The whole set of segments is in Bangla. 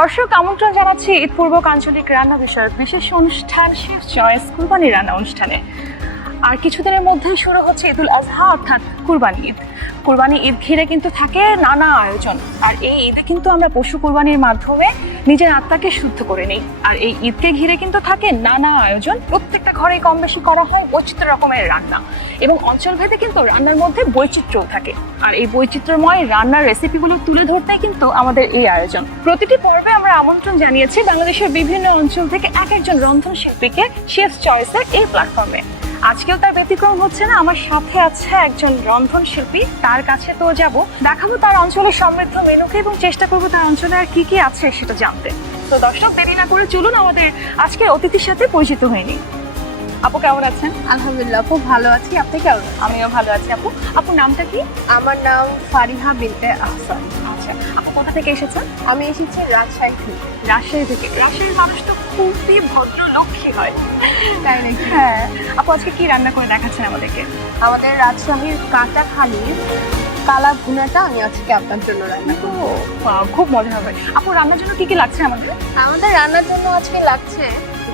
দর্শক, আমন্ত্রণ জানাচ্ছি ঈদ পূর্ব আঞ্চলিক রান্না বিষয়ক বিশেষ অনুষ্ঠান শেফ চয়েস কুরবানি রান্না অনুষ্ঠানে। আর কিছুদিনের মধ্যেই শুরু হচ্ছে ঈদুল আজহা, অর্থাৎ কুরবানি ঈদ। কুরবানি ঈদ ঘিরে কিন্তু থাকে নানা আয়োজন। আর এই ঈদে কিন্তু আমরা পশু কুরবানির মাধ্যমে নিজের আত্মাকে শুদ্ধ করে নিই। আর এই ঈদকে ঘিরে কিন্তু থাকে নানা আয়োজন। প্রত্যেকটা ঘরে কম বেশি করা হয় বৈচিত্র্য রকমের রান্না। এবং অঞ্চলভেদে কিন্তু রান্নার মধ্যে বৈচিত্র্যও থাকে। আর এই বৈচিত্র্যময় রান্নার রেসিপিগুলো তুলে ধরতে কিন্তু আমাদের এই আয়োজন। প্রতিটি পর্বে আমরা আমন্ত্রণ জানিয়েছি বাংলাদেশের বিভিন্ন অঞ্চল থেকে এক একজন রন্ধন শিল্পীকে শেফ চয়েসের এই প্ল্যাটফর্মে আজকেও তার ব্যতিক্রম হচ্ছে না। আমার সাথে আছে একজন রন্ধন শিল্পী তার কাছে তো যাব। দেখাবো তার অঞ্চলের সমৃদ্ধ মেনুকে এবং চেষ্টা করব তার অঞ্চলে আর কি কি আছে সেটা জানতে। তো দর্শক দেরি না করে চলুন আমাদের আজকের অতিথির সাথে পরিচিত হয়নি আপু কেমন আছেন? আলহামদুলিল্লাহ খুব ভালো আছি। আপনি কেমন? আমিও ভালো আছি আপু। আপুর নামটা কি? আমার নাম ফারিহা বিনতে আহসান। আচ্ছা আপু কোথা থেকে এসেছেন আমি এসেছি রাজশাহী থেকে। রাজশাহী থেকে? রাজশাহীর মানুষ তো খুবই ভদ্র লক্ষ্মী হয়। তাই নাকি? হ্যাঁ। আপু আজকে কি রান্না করে দেখাচ্ছেন আমাদেরকে? আমাদের রাজশাহীর কাঁচা খালি কালা ভুনাটা আমি আজকে আপনার জন্য রান্না করব। খুব মজা হবে। আপু রান্নার জন্য কি কি লাগছে আমাদের? আমাদের রান্নার জন্য আজকে লাগছে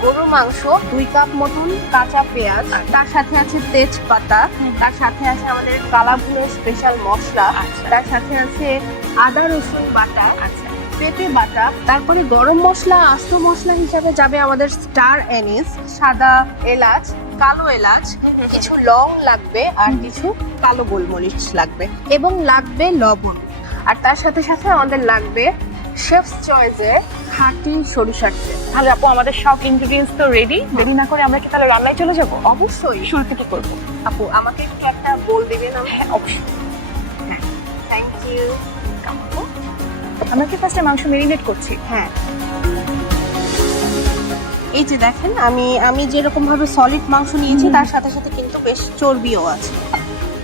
গরুর মাংস দুই কাপ মতন কাঁচা পেঁয়াজ তার সাথে আছে তেজপাতা তার সাথে আছে আমাদের কালা ভুনের স্পেশাল মশলা আচ্ছা। তার সাথে আছে আদা রসুন বাটা আচ্ছা। পেঁপে বাটা। তারপরে গরম মশলা আস্ত মশলা হিসাবে যাবে আমাদের স্টার এনিস সাদা এলাচ কালো এলাচ কিছু লং লাগবে আর কিছু কালো গোলমরিচ লাগবে এবং লাগবে লবণ। আর তার সাথে সাথে আমাদের লাগবে শেফস চয়েসের খাঁটি সরিষার তেল। তাহলে আপু আমাদের সব ইনগ্রেডিয়েন্টস তো রেডি দেরি না করে আমরা কি তাহলে রান্নায় চলে যাব? অবশ্যই। শুরু থেকে করব। আপু আমাকে একটু একটা বল দিবেন আমি হ্যাঁ অবশ্যই। থ্যাংক ইউ আপু আমরা কি ফার্স্টে মাংস মেরিনেট করছি? হ্যাঁ। এই যে দেখেন আমি আমি যেরকম ভাবে সলিড মাংস নিয়েছি তার সাথে সাথে কিন্তু বেশ চর্বিও আছে।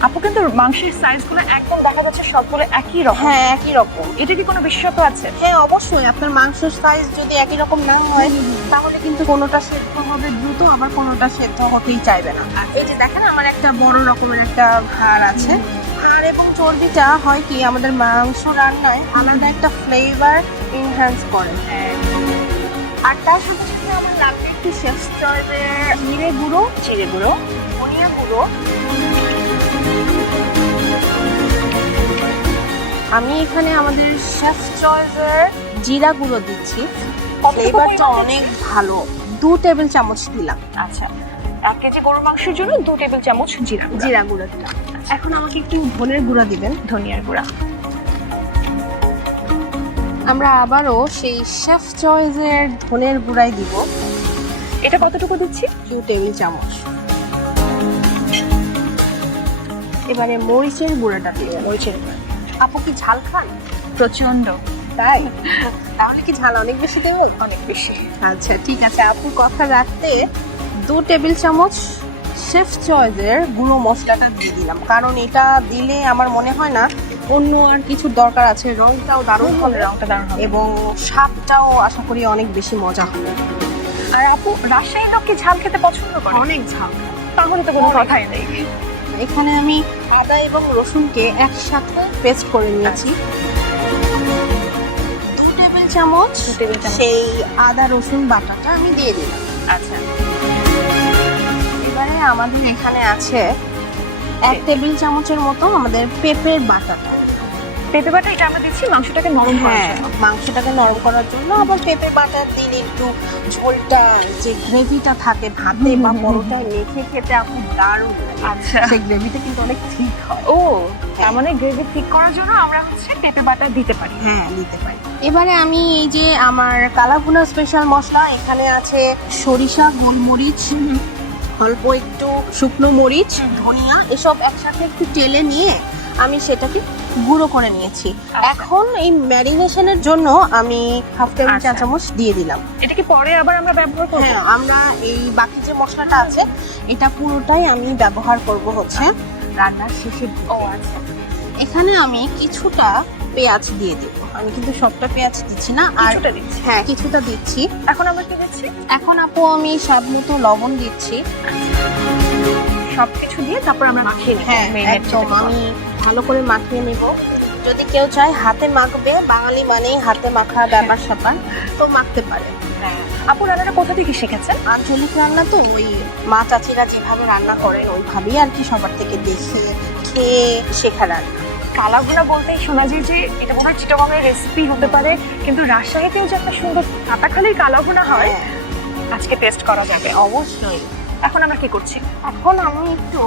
আপু কিন্তু মাংসের সাইজগুলো একদম দেখা যাচ্ছে সবগুলো একই রকম। হ্যাঁ একই রকম। এটা কি কোনো বিশেষত্ব আছে? হ্যাঁ অবশ্যই। আপনার মাংসের সাইজ যদি একই রকম না হয় তাহলে কিন্তু কোনোটা সেদ্ধ হবে দ্রুত আবার কোনোটা সেদ্ধ হতেই চাইবে না। এই যে দেখেন আমার একটা বড় রকমের একটা হাড় আছে। হাড় এবং চর্বিটা হয় কি আমাদের মাংস রান্নায় আলাদা একটা ফ্লেভার ইনহ্যান্স করে। আর তার সাথে সাথে আমার লাগবে একটু শেফ চয়েসের জিরে গুঁড়ো চিড়ে গুঁড়ো। ধনিয়া গুঁড়ো। আমি এখানে আমাদের শেফ চয়েসের জিরা গুঁড়ো দিচ্ছি ফ্লেভারটা অনেক ভালো। দু টেবিল চামচ দিলাম। আচ্ছা এক কেজি গরুর মাংসের জন্য দু টেবিল চামচ জিরা জিরা গুঁড়ো দিলাম। এখন আমাকে একটু ধনের গুঁড়া দিবেন ধনিয়ার গুঁড়া। আমরা আবারও সেই শেফ চয়েসের ধনের গুঁড়াই দিব। এটা কতটুকু দিচ্ছি? দু টেবিল চামচ। এবারে মরিচের গুঁড়াটা দিয়ে মরিচের গুঁড়া। আপু কি ঝাল খান? প্রচণ্ড তাই? তাহলে কি ঝাল অনেক বেশি দেবো? অনেক বেশি। আচ্ছা ঠিক আছে। আপুর কথা রাখতে দু টেবিল চামচ শেফ চয়েসের গুঁড়ো মশলাটা দিয়ে দিলাম। কারণ এটা দিলে আমার মনে হয় না অন্য আর কিছু দরকার আছে। রংটাও দারুণ হবে। রংটা দারুণ হবে। এবং স্বাদটাও আশা করি অনেক বেশি মজা হবে। আর আপু রাজশাহী লোক কি ঝাল খেতে পছন্দ করে? অনেক ঝাল। তাহলে তো কোনো কথাই নেই। এখানে আমি আদা এবং রসুনকে একসাথে পেস্ট করে নিয়েছি। দু টেবিল চামচ সেই আদা রসুন বাটাটা আমি দিয়ে দিলাম। আচ্ছা। এবারে আমাদের এখানে আছে এক টেবিল চামচের মতো আমাদের পেঁপের বাটাটা। পেঁপে এটা আমরা দিচ্ছি মাংসটাকে নরম করার হ্যাঁ জন্য। মাংসটাকে নরম করার জন্য আবার পেঁপে বাটা দিলে একটু ঝোলটা যে গ্রেভিটা থাকে ভাতে বা। পরোটায় মেখে খেতে এখন দারুণ। আচ্ছা। সেই গ্রেভিটা কিন্তু অনেক ঠিক হয়। ও তার মানে গ্রেভি ঠিক করার জন্য আমরা হচ্ছে পেঁপে বাটা দিতে পারি। হ্যাঁ নিতে পারি। এবারে আমি এই যে আমার কালাভুনা স্পেশাল মশলা এখানে আছে সরিষা গোলমরিচ অল্প একটু শুকনো মরিচ ধনিয়া এসব একসাথে একটু টেলে নিয়ে আমি সেটাকে গুঁড়ো করে নিয়েছি। এখন এই ম্যারিনেশনের জন্য আমি হাফ টেবিল চা আচ্ছা। চামচ দিয়ে দিলাম। এটা কি পরে আবার আমরা ব্যবহার করব? হ্যাঁ আমরা এই বাকি যে মশলাটা আছে এটা পুরোটাই আমি ব্যবহার করব হচ্ছে রান্নার শেষে ও আচ্ছা। এখানে আমি কিছুটা পেঁয়াজ দিয়ে দেবো। আমি কিন্তু সবটা পেঁয়াজ দিচ্ছি না আর কিছুটা দিচ্ছি। হ্যাঁ কিছুটা দিচ্ছি। এখন আমরা কি দিচ্ছি? এখন আপু আমি স্বাদ মতো লবণ দিচ্ছি। সবকিছু দিয়ে তারপর আমরা মাখিয়ে নেব হ্যাঁ একদম আমি ভালো করে মাখিয়ে নেব। যদি কেউ চায় হাতে মাখবে বাঙালি মানেই হাতে মাখা ব্যাপার স্যাপার তো মাখতে পারে। আপু রান্নাটা কোথা থেকে শিখেছেন? আঞ্চলিক রান্না তো ওই মা চাচিরা যেভাবে রান্না করেন ওইভাবেই আর কি সবার থেকে দেখে খেয়ে শেখা রান্না কালাভুনা বলতেই শোনা যায় যে এটা মনে হয় চিটাগংয়ের রেসিপি হতে পারে কিন্তু রাজশাহীতেও যে একটা সুন্দর কাটাখালির কালাভুনা হয় হ্যাঁ, আজকে টেস্ট করা যাবে। অবশ্যই। এখন আমরা কি করছি? এখন আমি একটু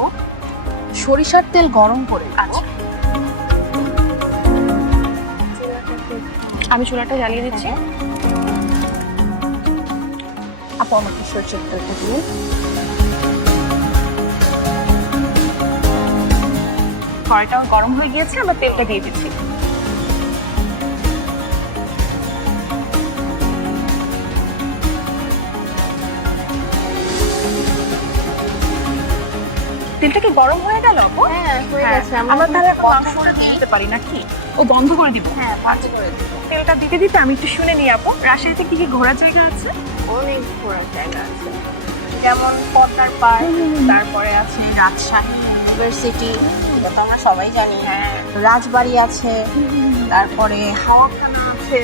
সরিষার তেল গরম করে নেব। আচ্ছা। আমি চুলাটা জ্বালিয়ে দিচ্ছি। আপু আমাকে সরিষার তেলটা দিয়ে কড়াইটা গরম হয়ে গিয়েছে আমরা তেলটা দিয়ে দিচ্ছি। তেলটা কি গরম হয়ে গেল আপু? হ্যাঁ হয়ে হ্যাঁ, গেছে। আমরা তাহলে এখন বন্ধ মাংসটা করে দিয়ে দিতে পারি নাকি? ও বন্ধ করে দিব? হ্যাঁ ভাজ করে দিই তেলটা দিতে দিতে আমি একটু শুনে নিই আপু। রাজশাহীতে কি কি ঘোরার জায়গা আছে? অনেক ঘোরার জায়গা আছে। যেমন পদ্মার পার্ক তারপরে আছে রাজশাহী ইউনিভার্সিটি এটা তো আমরা সবাই জানি। হ্যাঁ। রাজবাড়ি আছে তারপরে হাওয়াখানা আছে।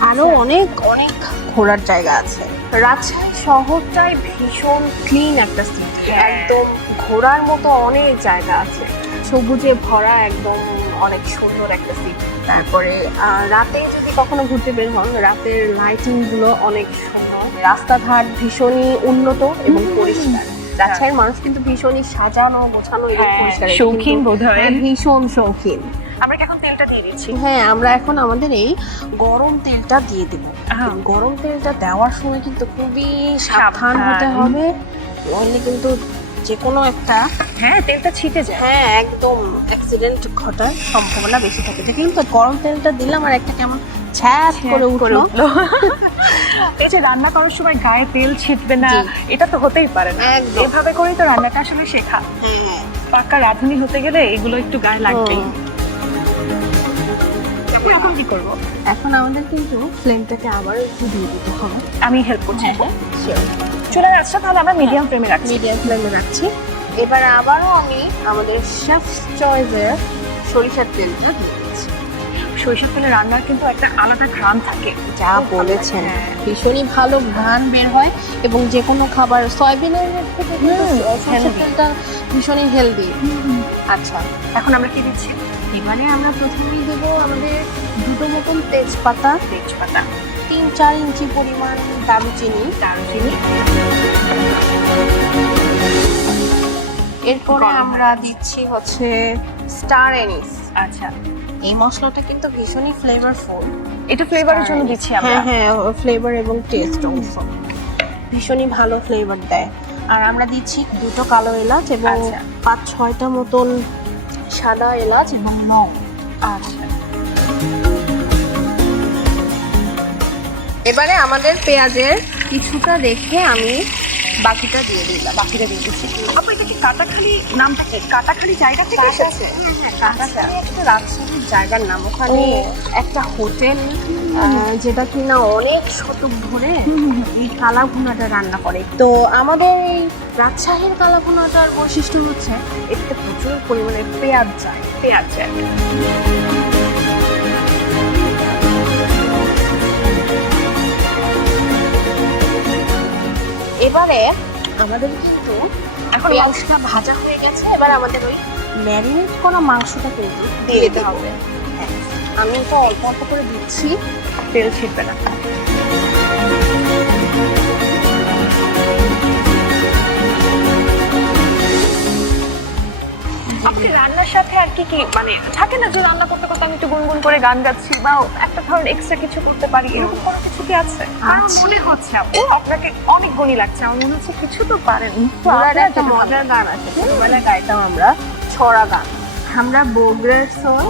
আরও অনেক অনেক ঘোরার জায়গা আছে। রাজশাহী শহরটাই ভীষণ ক্লিন একটা সিটি হ্যাঁ। একদম ঘোরার মতো অনেক জায়গা আছে। সবুজে ভরা একদম অনেক সুন্দর একটা সিটি তারপরে রাতে যদি কখনো ঘুরতে বের হন রাতের লাইটিংগুলো অনেক সুন্দর। রাস্তাঘাট ভীষণই উন্নত এবং পরিষ্কার। রাজশাহীর মানুষ কিন্তু ভীষণই সাজানো গোছানো এবং হ্যাঁ, পরিষ্কার। শৌখিন কিন্তু- বোধহয়। হ্যাঁ, ভীষণ শৌখিন। আমরা কি এখন তেলটা দিয়ে দিচ্ছি? হ্যাঁ আমরা এখন আমাদের এই গরম তেলটা দিয়ে দেব। হ্যাঁ। গরম তেলটা দেওয়ার সময় কিন্তু খুবই সাবধান। হতে হবে। নইলে কিন্তু যে কোনো একটা হ্যাঁ তেলটা ছিটে যায়। হ্যাঁ একদম অ্যাক্সিডেন্ট ঘটার সম্ভাবনা বেশি থাকে। এটা কিন্তু গরম তেলটা দিলাম আর একটা কেমন ছ্যাঁচ করে উঠল। এই যে রান্না করার সময় গায়ে তেল ছিটবে না এটা তো হতেই পারে না। এভাবে করেই তো রান্নাটা আসলে শেখা। হ্যাঁ পাক্কা রাঁধুনি হতে গেলে এগুলো একটু গায়ে লাগবেই। এখন করব। এখন আমাদের কিন্তু ফ্লেমটাকে আবার একটু দিয়ে দিতে হবে। আমি হেল্প করছি। হ্যাঁ চুলার আঁচটা তাহলে আমরা মিডিয়াম ফ্লেমে রাখছি। মিডিয়াম ফ্লেমে রাখছি। এবার আবারও আমি আমাদের শেফ চয়েসের সরিষার তেলটা দিয়ে দিচ্ছি। সরিষার তেলে রান্নার কিন্তু একটা আলাদা ঘ্রাণ থাকে। যা বলেছেন। হ্যাঁ। ভীষণই ভালো ঘ্রাণ বের হয় এবং যে কোনো খাবার সয়াবিনের হুম, সরষের। তেলটা ভীষণই হেলদি আচ্ছা। এখন আমরা কি দিচ্ছি? এবারে আমরা প্রথমেই দেব আমাদের দুটো মতন তেজপাতা। তেজপাতা। তিন চার ইঞ্চি পরিমাণ দারুচিনি। দারুচিনি। এরপরে আমরা দিচ্ছি হচ্ছে স্টার এনিস আচ্ছা। এই মশলাটা কিন্তু ভীষণই ফ্লেভারফুল এটা ফ্লেভারের জন্য দিচ্ছি আমরা। হ্যাঁ হ্যাঁ ফ্লেভার এবং টেস্ট অংশ। ভীষণই ভালো ফ্লেভার দেয়। আর আমরা দিচ্ছি দুটো কালো এলাচ এবং আচ্ছা। পাঁচ ছয়টা মতন সাদা এলাচ এবং লং। আচ্ছা। এবারে আমাদের পেঁয়াজের কিছুটা দেখে আমি বাকিটা দিয়ে দিলাম বাকিটা দিয়ে দিচ্ছি। আপু এটা কি কাটাখালি নামটা কি কাটাখালি জায়গা থেকে এসেছে? একটা রাজশাহীর জায়গার নাম। ওখানে একটা হোটেল যেটা কিনা অনেক শতক ধরে এই কালাভুনাটা রান্না করে। তো আমাদের এই রাজশাহীর কালা ভুনাটার বৈশিষ্ট্য হচ্ছে এতে প্রচুর পরিমাণে পেঁয়াজ যায় পেঁয়াজ যায়। এবারে আমাদের কিন্তু এখন মাংসটা ভাজা হয়ে গেছে এবার আমাদের ওই ম্যারিনেট করা মাংসটা কিন্তু দিয়ে দিতে হবে। হ্যাঁ আমি এটা অল্প অল্প করে দিচ্ছি তেল ছিটবে না। আপনি রান্নার সাথে আর কি কি মানে থাকে না যে রান্না করতে করতে আমি একটু গুনগুন করে গান গাচ্ছি বা একটা ধরনের এক্সট্রা কিছু করতে পারি এরকম কোনো কিছু কি আছে? আমার মনে হচ্ছে আপু আপনাকে অনেক গুণী লাগছে। আমার মনে হচ্ছে কিছু তো পারেন। একটা মজার গান আছে। ছোটবেলায় গাইতাম আমরা ছড়া গান। আমরা বগুড়ার সন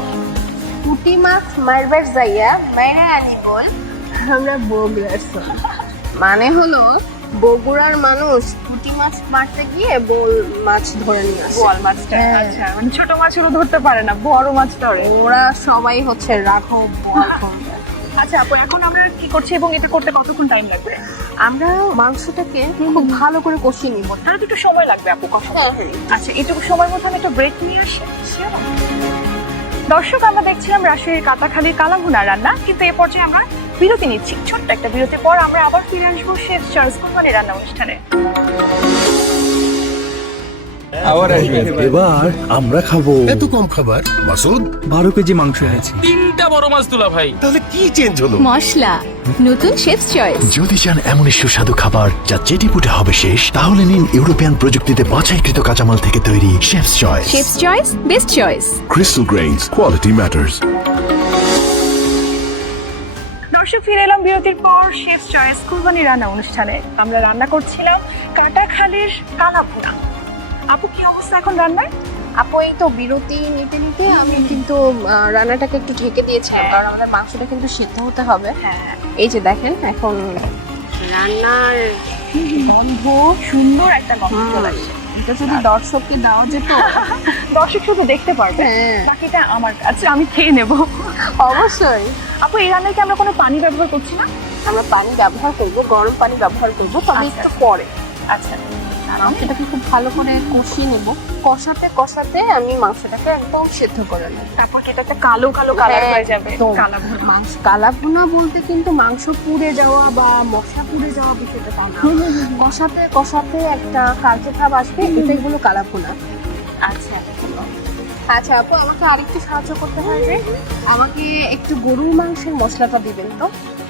পুটি মাছ মারবার যাইয়া মাইরা আনি বল আমরা বগুড়ার সন মানে হলো বগুড়ার মানুষ পুঁটি মাছ মারতে গিয়ে বোল মাছ ধরে নিয়ে আসে। বোয়াল মাছটা হ্যাঁ। আচ্ছা মানে ছোট মাছগুলো ধরতে পারে না বড় মাছ ধরে। ওরা সবাই হচ্ছে রাঘব বোয়াল আচ্ছা আপু এখন আমরা কি করছি এবং এটা করতে কতক্ষণ টাইম লাগবে? আমরা মাংসটাকে খুব ভালো করে কষিয়ে নিব। তাহলে একটু সময় লাগবে আপু কখন? হ্যাঁ, হ্যাঁ। আচ্ছা এটুকু সময়ের মধ্যে আমি একটু ব্রেক নিয়ে আসি দর্শক আমরা দেখছিলাম রাজশাহীর কাটাখালীর কালাভুনা রান্না কিন্তু এ পর্যায়ে আমরা বিরতি নিচ্ছি। ছোট্ট একটা বিরতির পর আমরা আবার ফিরে আসব শেফ চার্লস কোম্পানি রান্না অনুষ্ঠানে। আবার এবার আমরা খাব এত কম খাবার? মাসুদ? বারো কেজি মাংস এনেছি। তিনটা বড় মাছ তুলা ভাই। তাহলে কি চেঞ্জ হলো? মশলা নতুন শেফস চয়েস যদি চান এমন সুস্বাদু খাবার যা চেটিপুটে হবে শেষ তাহলে নিন ইউরোপিয়ান প্রযুক্তিতে বাছাইকৃত কাঁচামাল থেকে তৈরি chef's choice chef's choice best choice crystal grains quality matters দর্শক ফিরে এলাম বিরতির পর শেফ চয়েস কুরবানি রান্না অনুষ্ঠানে। আমরা রান্না করছিলাম কাটাখালীর কালাভুনা আপু কি অবস্থা এখন রান্নার আপু এই তো বিরতি নিতে নিতে আমি কিন্তু রান্নাটাকে একটু ঢেকে দিয়েছিলাম হ্যাঁ। কারণ আমাদের মাংসটা কিন্তু সিদ্ধ হতে হবে। হ্যাঁ। এই যে দেখেন এখন রান্নার গন্ধ সুন্দর একটা গন্ধ। চলে আসছে। এটা যদি দর্শককে দেওয়া যেত দর্শক শুধু দেখতে পারবে হ্যাঁ। বাকিটা আমার কাছে আমি খেয়ে নেব। অবশ্যই। আপু এই রান্নায় কি আমরা কোনো পানি ব্যবহার করছি না? আমরা পানি ব্যবহার করব গরম পানি ব্যবহার করব তবে আচ্ছা। একটু পরে। আচ্ছা। মাংসটাকে খুব ভালো করে কষিয়ে নেব। কষাতে কষাতে আমি মাংসটাকে একদম সিদ্ধ করে নেব। তারপর কি এটা একটা কালো কালো কালার হ্যাঁ, হয়ে যাবে। কালা ভুনা। মাংস। কালা ভুনা বলতে কিন্তু মাংস পুড়ে যাওয়া বা মশলা পুড়ে যাওয়া বিষয়টা তা না। কষাতে কষাতে একটা কালচে ভাব আসবে এটাই হলো কালা ভুনা আচ্ছা। আচ্ছা আপু আমাকে আরেকটু সাহায্য করতে হবে আমাকে একটু গরুর মাংসের মশলাটা দিবেন তো?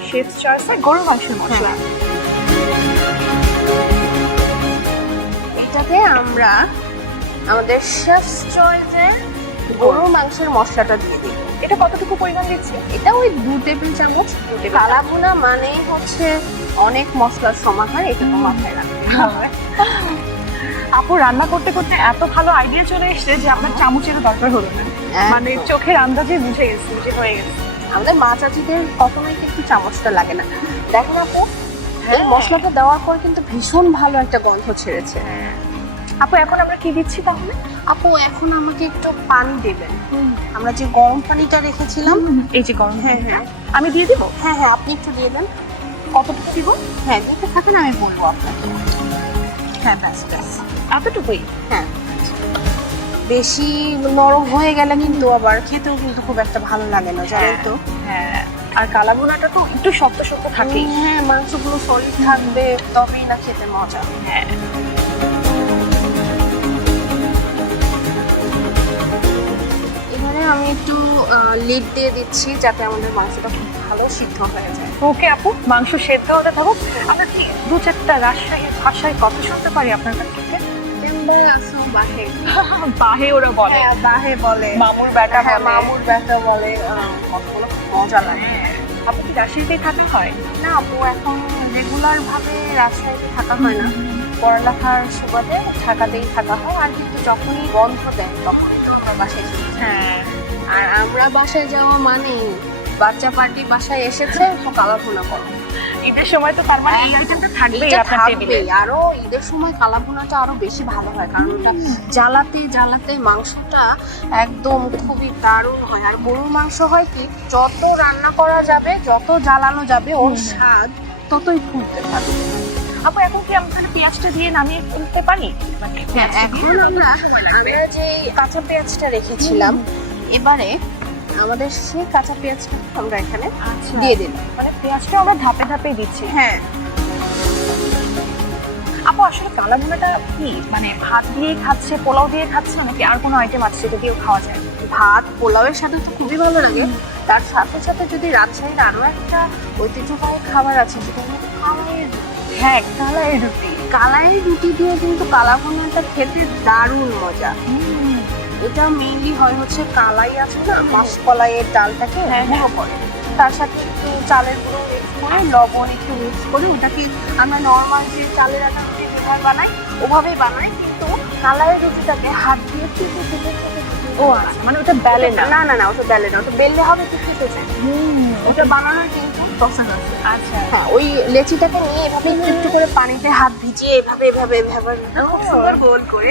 শেফ চয়েসে গরু মাংসের মশলা। এটাতে আমরা আমাদের শেফ চয়েসের গরুর মাংসের মশলাটা দিয়ে দিই। এটা কতটুকু পরিমাণ দিচ্ছি? এটা ওই দু টেবিল চামচ। কালা ভুনা মানে হচ্ছে অনেক মশলার সমাহার এটা তো মাথায় রাখতে হবে। আপু রান্না করতে করতে এত ভালো আইডিয়া চলে এসেছে যে আপনার চামচেরও দরকার হলো না। মানে চোখের আন্দাজে বুঝে গেছে যে হয়ে গেছে। আমাদের মা চাচিদের কখনোই কিন্তু চামচটা লাগে না। দেখেন আপু এই হ্যাঁ। মশলাটা দেওয়ার পর কিন্তু ভীষণ ভালো একটা গন্ধ ছেড়েছে। আপু এখন আমরা কি দিচ্ছি তাহলে? আপু এখন আমাকে একটু পানি দেবেন। আমরা যে গরম পানিটা রেখেছিলাম এই যে গরম হ্যাঁ, হ্যাঁ হ্যাঁ। হ্যাঁ আমি দিয়ে দিব? হ্যাঁ হ্যাঁ আপনি একটু দিয়ে দেন। কতটুকু দিব? হ্যাঁ দিতে থাকেন আমি বলব আপনাকে। হ্যাঁ ব্যাস ব্যাস। এতটুকুই? হ্যাঁ। বেশি নরম হয়ে গেলে কিন্তু আবার খেতেও কিন্তু খুব একটা ভালো লাগে না জানেন তো? হ্যাঁ। আর কালা ভুনাটা তো একটু শক্ত শক্ত থাকেই। হ্যাঁ মাংসগুলো সলিড থাকবে তবেই না খেতে মজা। হ্যাঁ। আমি একটু লিড দিয়ে দিচ্ছি যাতে আমাদের মাংসটা খুব ভালো সিদ্ধ হয়ে যায়। ওকে আপু মাংস সেদ্ধ হতে থাকুক। আমরা কি দু চারটা রাজশাহীর ভাষায় কথা শুনতে পারি আপনার কাছ থেকে? বাহে। বাহে ওরা বলে। হ্যাঁ বাহে বলে। মামুর বেটা হ্যাঁ মামুর বলে। কতগুলো মজা লাগে। আপু কি রাজশাহীতে থাকা হয়? না আপু এখন রেগুলার ভাবে রাজশাহীতে থাকা হয় না। পড়ালেখার সুবাদে ঢাকাতেই থাকা হয়। আর কিন্তু যখনই বন্ধ দেয় তখনই তো আমরা বাসায় হ্যাঁ। আর আমরা বাসায় যাওয়া মানে বাচ্চা পার্টি বাসায় এসেছে তো করো। ঈদের সময় তো তার মানে আইটেমটা থাকবেই এটা আপনার টেবিলে আরও ঈদের সময় কালা ভুনাটা আরও বেশি ভালো হয় কারণ ওটা জ্বালাতে জ্বালাতে মাংসটা একদম খুবই দারুণ হয়। আর গরুর মাংস হয় কি যত রান্না করা যাবে যত জ্বালানো যাবে ওর স্বাদ ততই ফুলতে থাকবে আপু এখন কি আমরা তাহলে পেঁয়াজটা দিয়ে নামিয়ে ফেলতে পারি? মানে এখন আমরা। আমরা যে কাঁচা পেঁয়াজটা রেখেছিলাম এবারে আমাদের সেই কাঁচা পেঁয়াজটা আমরা এখানে আচ্ছা। দিয়ে দিলাম। মানে পেঁয়াজটা আমরা ধাপে ধাপে দিচ্ছি। হ্যাঁ। আপু আসলে কালা ভুনাটা কি? মানে ভাত দিয়ে খাচ্ছে পোলাও দিয়ে খাচ্ছে নাকি আর কোনো আইটেম আছে যেটা দিয়েও খাওয়া যায়? ভাত পোলাওয়ের সাথে তো খুবই ভালো লাগে। তার সাথে সাথে যদি রাজশাহীর আরও একটা ঐতিহ্যবাহী খাবার আছে যেটা। হ্যাঁ কালাই রুটি। কালাইয়ের রুটি দিয়ে কিন্তু কালা ভুনাটা খেতে দারুণ মজা। এটা মেইনলি হয় হচ্ছে কালাই আছে না মাসকলাইয়ের ডালটাকে হ্যাঁ, গুঁড়ো করে। তার সাথে একটু চালের গুঁড়ো মিক্স করে লবণ একটু মিক্স করে ওটাকে আমরা নর্মাল যে চালের আটা রুটি যেভাবে বানাই ওভাবেই বানাই কিন্তু কালাইয়ের রুটিটাকে হাত দিয়ে টিপে টিপে টিপে ও আচ্ছা মানে ওটা বেলে না? না না না ওটা বেলে না ওটা বেললে হবে কি খেতে চাই ওটা বানানোর কিন্তু প্রসেস আছে। আচ্ছা। হ্যাঁ ওই লেচিটাকে নিয়ে এভাবে একটু একটু করে পানিতে হাত ভিজিয়ে এভাবে এভাবে এভাবে খুব সুন্দর গোল করে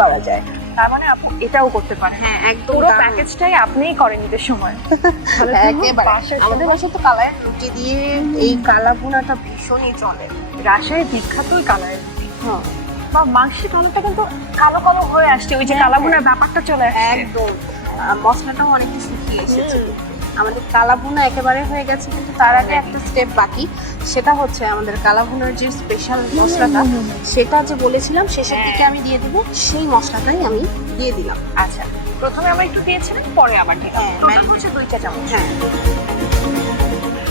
করা যায়। তার মানে আপু এটাও করতে পারে হ্যাঁ একদম পুরো প্যাকেজটাই আপনিই করেন ঈদের সময়। আমাদের দেশে তো কালায়ের রুটি দিয়ে এই কালা ভুনাটা ভীষণই চলে। রাজশাহীর বিখ্যাতই কালারের রুটি। হ্যাঁ। বা মাংসের কালোটা কিন্তু কালো কালো হয়ে আসছে ওই যে হ্যাঁ, ব্যাপারটা চলে আসছে। একদম। মশলাটাও অনেকটা শুকিয়ে এসেছে। আমাদের কালাভুনা একেবারে হয়ে গেছে কিন্তু তার আগে একটা স্টেপ বাকি। সেটা হচ্ছে আমাদের কালাভুনার যে স্পেশাল মশলাটা সেটা যে বলেছিলাম শেষের দিকে আমি দিয়ে দিব সেই মশলাটাই আমি দিয়ে দিলাম। আচ্ছা প্রথমে আমরা একটু দিয়েছিলাম পরে আবার দিলাম। হ্যাঁ, হচ্ছে দুইটা চামচ। হ্যাঁ।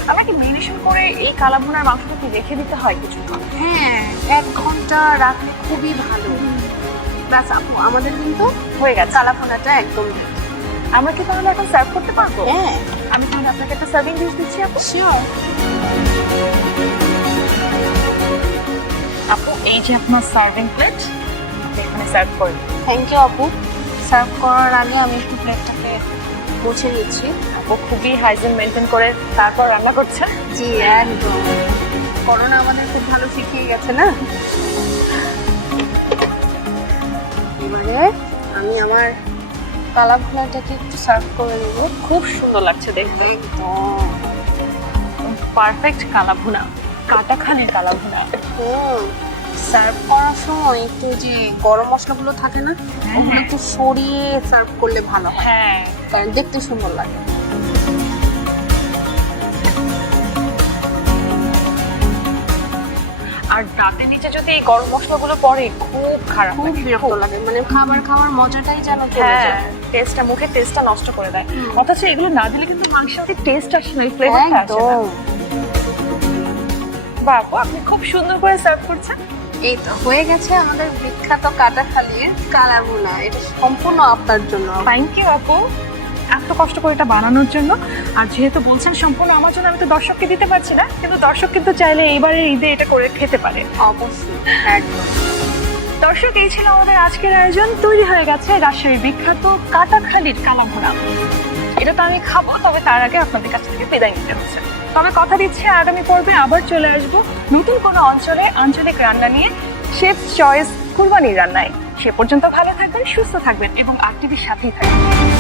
আমাকে মেরিনেশন করে এই কালাভুনার মাংসটা কি রেখে দিতে হয় কিছু হ্যাঁ এক ঘণ্টা রাখলে খুবই ভালো। ব্যাস আপু আমাদের কিন্তু হয়ে গেছে। কালাভুনাটা একদম আমরা কি তাহলে এখন সার্ভ করতে পারব? হ্যাঁ। আমি তাহলে আপনাকে একটা সার্ভিং ডিশ দিচ্ছি আপু। শিওর আপু এই যে আপনার সার্ভিং প্লেট এখানে সার্ভ করে। থ্যাংক ইউ আপু। সার্ভ করার আগে আমি একটু প্লেটটাকে মুছে নিচ্ছি। আপু খুবই হাইজিন মেনটেন করে তারপর রান্না করছেন। জি একদম। করোনা আমাদের খুব ভালো শিখিয়ে গেছে না? এবারে আমি আমার কালা ভুনাটাকে একটু সার্ভ করে নেব। খুব সুন্দর লাগছে দেখতে। একদম পারফেক্ট কালা ভুনা কাটা খানের কালা ভুনা হুম সার্ভ করার সময় একটু যে গরম মশলাগুলো থাকে না একটু সরিয়ে সার্ভ করলে ভালো হয়। হ্যাঁ। কারণ দেখতে সুন্দর লাগে। আর দাঁতের নিচে যদি এই গরম মশলাগুলো পড়ে খুব খারাপ খুব লাগে বিরক্ত লাগে। মানে খাবার খাওয়ার মজাটাই যেন চলে হ্যাঁ যায়। টেস্টটা মুখে টেস্টটা নষ্ট করে দেয়। অথচ এগুলো না দিলে কিন্তু মাংসের টেস্ট আসে না ফ্লেভারটা আসে না। বাবু আপনি খুব সুন্দর করে সার্ভ করছেন। এই তো হয়ে গেছে আমাদের বিখ্যাত কাটাখালির কালাভুনা এটা সম্পূর্ণ আপনার জন্য। থ্যাংক ইউ আপু। এত কষ্ট করে এটা বানানোর জন্য। আর যেহেতু বলছেন সম্পূর্ণ আমার জন্য আমি তো দর্শককে দিতে পারছি না কিন্তু দর্শক কিন্তু চাইলে এইবারে ঈদে এটা করে খেতে পারে। অবশ্যই একদম। দর্শক এই ছিল আমাদের আজকের আয়োজন। তৈরি হয়ে গেছে রাজশাহীর বিখ্যাত কাটাখালির কালাভোনা এটা তো আমি খাব তবে তার আগে আপনাদের কাছ থেকে বিদায় নিতে হচ্ছে। তবে কথা দিচ্ছি আগামী পর্বে আবার চলে আসব নতুন কোনো অঞ্চলে আঞ্চলিক রান্না নিয়ে। শেফ চয়েস কুরবানির রান্নায়। সে পর্যন্ত ভালো থাকবেন সুস্থ থাকবেন এবং আটটিভির সাথেই থাকবেন।